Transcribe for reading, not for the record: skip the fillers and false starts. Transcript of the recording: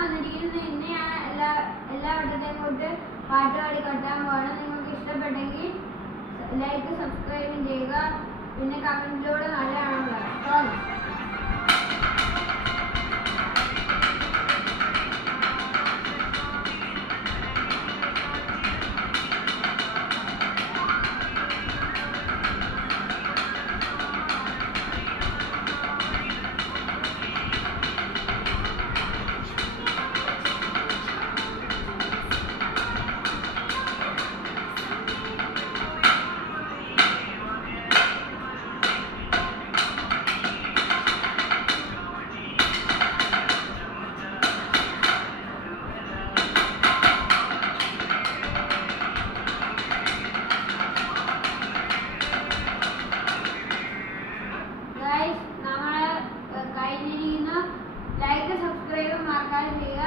വന്നിരിക്കുന്നത്. ഇന്ന് ഞാൻ എല്ലാ വട്ടത്തെയും കൊണ്ട് പാട്ട് പാടി കട്ടാൻ പോകണം. നിങ്ങൾക്ക് ഇഷ്ടപ്പെട്ടെങ്കിൽ ലൈക്ക് സബ്സ്ക്രൈബും ചെയ്യുക. പിന്നെ കമന്റിലൂടെ നല്ലതാണെന്ന് പറയാം. നമ്മള് കഴിഞ്ഞിരിക്കുന്ന ലൈക്ക് സബ്സ്ക്രൈബ് മറക്കാതെ ചെയ്യുക.